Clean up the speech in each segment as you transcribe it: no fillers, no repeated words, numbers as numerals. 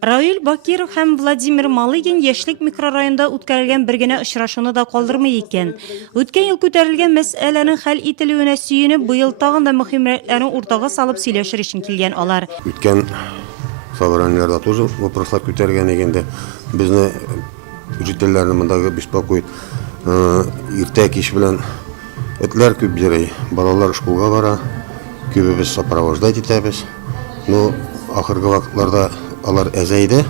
Раил Бакиров һәм Владимир Малыгин яшьлек микрорайонда үткәрелгән бер генә очрашуны да калдырмый икән. Үткән ел күтәрелгән мәсьәләнең хәл ителүенә сөенеп, быел тагын да мөһимлекләрен уртага салып сөйләшер өчен килгән алар. Үткән собраниеләрдә тоже вопрослар күтәргән икән. Безне жительләрне мондагы беспокоит. Иртә кич белән этләр күп йөри. Балалар школга бара. Күбебез сопровождать итәбез. Ну, ахыргы вакытларда алар әзәйде.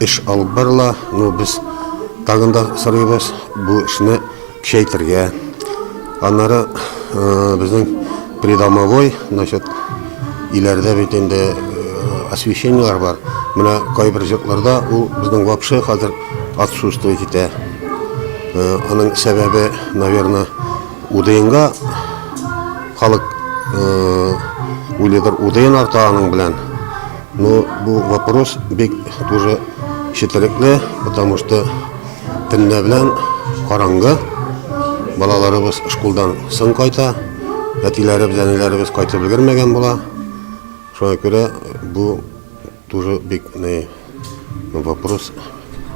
Эш алып барыла. Ну, без тагын да сорыйбыз бу эшне көчәйтергә. Аннары безнең придомовой, значит, иләрдә бит инде освещениелар бар. Менә кайбер җирләрдә ул безнең вообще хәзер отсутствует итә. Аның сәбәбе, наверное, удыенга халык уйлыдыр, удыен арта аның белән. Но бу вопрос бик тоже четерекле, потому что төнлә белән караңгы. Балаларыбыз школдан соң кайта, әтиләребез, әниләребез кайтып өлгермәгән була. Шуңа күрә бу тоже бик вопрос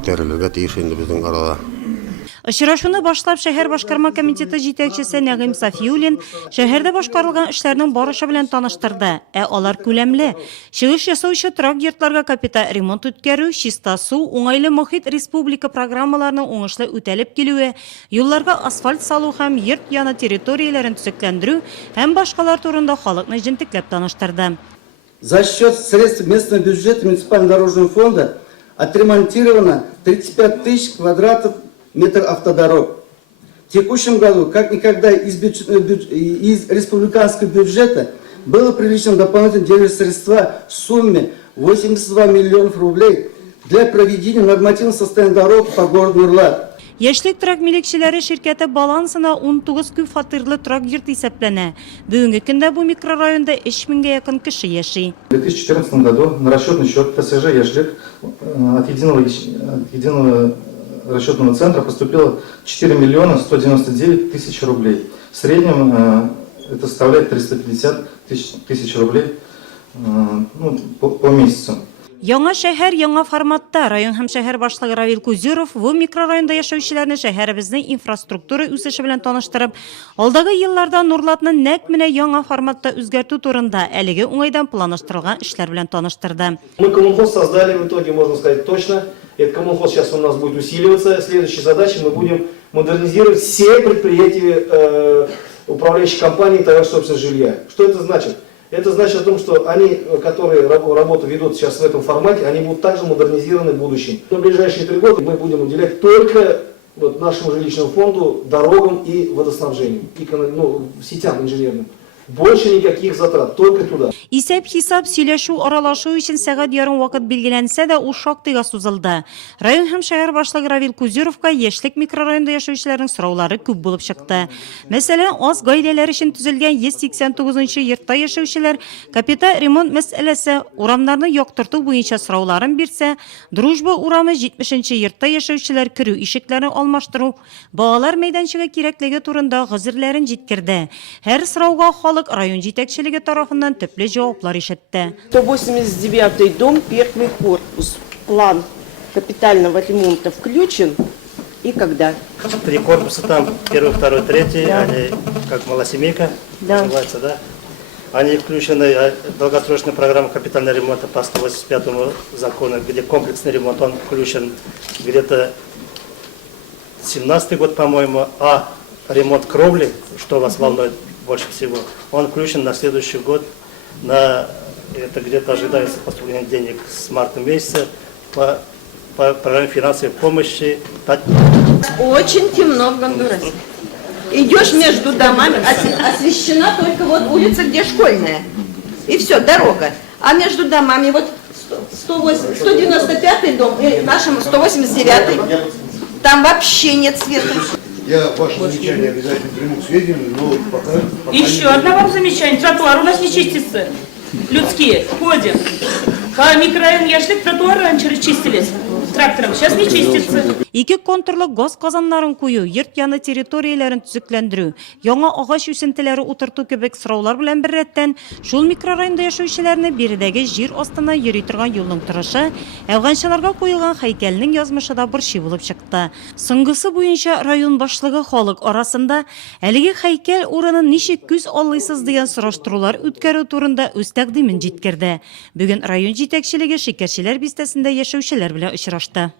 күтәрелергә тиеш инде безнең арада. Очрашуны башлап шәһәр башкарма комитеты җитәкчесе Нәгыйм Сафиуллин шәһәрдә башкарылган эшләрнең барышы белән таныштырды. Алар күләмле. Чыгыш ясаучы трак йортларга капиталь ремонт үткәрү, чиста су, уңайлы мохит республика программаларының уңышлы үтәлеп килүе, юлларга асфальт салу һәм йорт яны территорияләрен төзекләндерү һәм башкалар турында халыкны җентекләп таныштырды. За счет средств местного бюджета муниципального дорожного фонда отремонтировано 35 тысяч квадратов метр автодорог. В текущем году, как никогда, из республиканского бюджета было привлечено дополнительные денежные средства в сумме 82 миллионов рублей для проведения нормативного состояния дорог по городу Нурлат. Яшьлек трак милекчеләре ширкәте балансына 19 күп фатирлы трак йорт исәпләнә. Бүгенге көндә бу микрорайонда 3000-гә якын кеше яши. В 2014 году на расчетный счет ТСЖ «Яшлик» от единого расчетного центра поступило 4 миллиона 199 тысяч рублей. В среднем это составляет 350 тысяч рублей по месяцу. Яңа шәһәр, яңа форматта район һәм шәһәр башлыгы Равил Кузюров бу микрорайонда яшәүчеләрне шәһәребезнең инфраструктура үсеше белән таныштырып, алдагы елларда Нурлатны нәкъ менә яңа форматта үзгәртү турында әлеге уңайдан планлаштырылган эшләр белән таныштырды. Мы коммунхоз создали в итоге, можно сказать точно. Этот коммунхоз сейчас у нас будет усиливаться. Следующая задача, мы будем модернизировать все предприятия управляющих компаний товарно-собственного жилья. Что это значит? Это значит о том, что они, которые работу ведут сейчас в этом формате, они будут также модернизированы в будущем. На ближайшие 3 года мы будем уделять только нашему жилищному фонду, дорогам и водоснабжению, и сетям инженерным. Больше никаких затрат, только туда. Исәп-хисап сөйләшү, аралашу өчен сәгать ярым вакыт билгеләнсә дә, ул шактыйга сузылды. Район һәм шәһәр башлыгы Равил Кузюровка яшьлек микрорайонда яшәүчеләрнең сораулары күп булып чыкты. Мәсәлән, аз гаиләләр өчен төзелгән 189-нчы йортта яшәүчеләр капиталь ремонт мәсьәләсе, урамнарны яктырту буенча сорауларын бирсә, Дружба урамы 70-нчы йортта яшәүчеләр керү ишекләрен алмаштыру, балалар мәйданчыгы кирәклеге турында гызырларын җиткерде. Һәр сорауга район җитәкчелеге тарафыннан төпле җаваплар ишетте. 189-й дом, первый корпус. План капитального ремонта включен и когда? 3 корпуса там, 1, 2, 3, да. Они как малосемейка, да. Называется, да? Они включены, долгосрочная программа капитального ремонта по 185 закону, где комплексный ремонт, он включен где-то 17-й год, по-моему, а ремонт кровли, что вас волнует больше всего, он включен на следующий год, это где-то ожидается поступление денег с марта месяца по программе финансовой помощи. Очень темно в Гондурасе. Идешь между домами, освещена только вот улица, где школьная, и все, дорога. А между домами вот 195-й дом и нашим 189-й, там вообще нет света. Я ваше замечание обязательно приму к сведению, но пока... Еще одно вам замечание. Тротуар у нас не чистится. Людские. Ходим. По микрорайону Яшлик тротуары раньше расчистились. трактором. Сейчас не чистится. Ике контурлы газ казаннарын кую, йорт яны территорияларын төзекләндерү, яңа агач үсентеләре утырту кебек сораулар белән бер рәттән шул микрорайонда яшәүчеләрне биредәге җир астына йөри торган юлның торышы, әфганчыларга куелган һәйкәлнең язмышы да борчы булып чыкты. Соңгысы буенча район башлыгы халык арасында әлеге һәйкәл урынын ничек күз алыйсыз дигән сораштырулар үткәрү турында үз тәкъдимен җиткерде. Бүген район җитәкчелеге Шикәрчеләр бистәсендә яшәүчеләр белән очрашты.